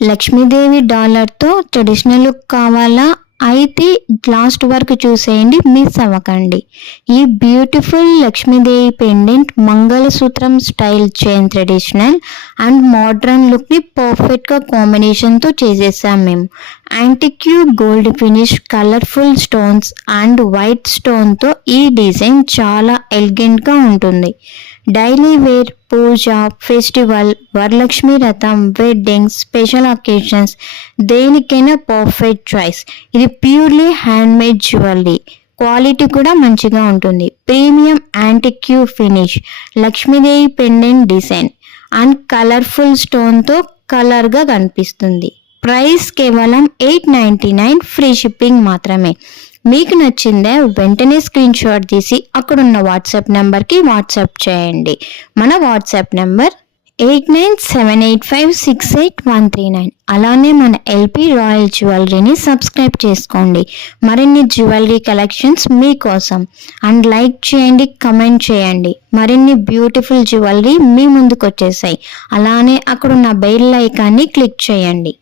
Lakshmidevi డాలర్తో traditional look కావాలా? అయితే last వరకు చూసేయండి, మిస్ అవ్వకండి. ఈ beautiful Lakshmi Devi pendant mangalsutra style chain traditional and modern లుక్ని పర్ఫెక్ట్గా కాంబినేషన్తో చేసేసాం మేము. Antique gold finish, colourful stones and white స్టోన్తో ఈ డిజైన్ చాలా ఎలిగెంట్గా ఉంటుంది. Daily wear, puja, festival, Varalakshmi Vratham, wedding, special occasions దేనికైనా పర్ఫెక్ట్ చాయిస్. ఇది ప్యూర్లీ హ్యాండ్మేడ్ జ్యువెలరీ, క్వాలిటీ కూడా మంచిగా ఉంటుంది. Premium antique finish, Lakshmi Devi pendant design and colourful స్టోన్తో కలర్గా కనిపిస్తుంది. ప్రైస్ కేవలం $899, ఫ్రీ షిప్పింగ్ మాత్రమే. మీకు నచ్చిందే వెంటనే స్క్రీన్ షాట్ తీసి అక్కడున్న వాట్సాప్ నెంబర్కి వాట్సాప్ చేయండి. మన వాట్సాప్ నెంబర్ 8978568139. అలానే మన ఎల్పి రాయల్ జ్యువెలరీని సబ్స్క్రైబ్ చేసుకోండి మరిన్ని జ్యువెలరీ కలెక్షన్స్ మీకోసం. అండ్ లైక్ చేయండి, కమెంట్ చేయండి. మరిన్ని బ్యూటిఫుల్ జ్యువెలరీ మీ ముందుకు వచ్చేసాయి. అలానే అక్కడున్న బెల్ ఐకాన్ని క్లిక్ చేయండి.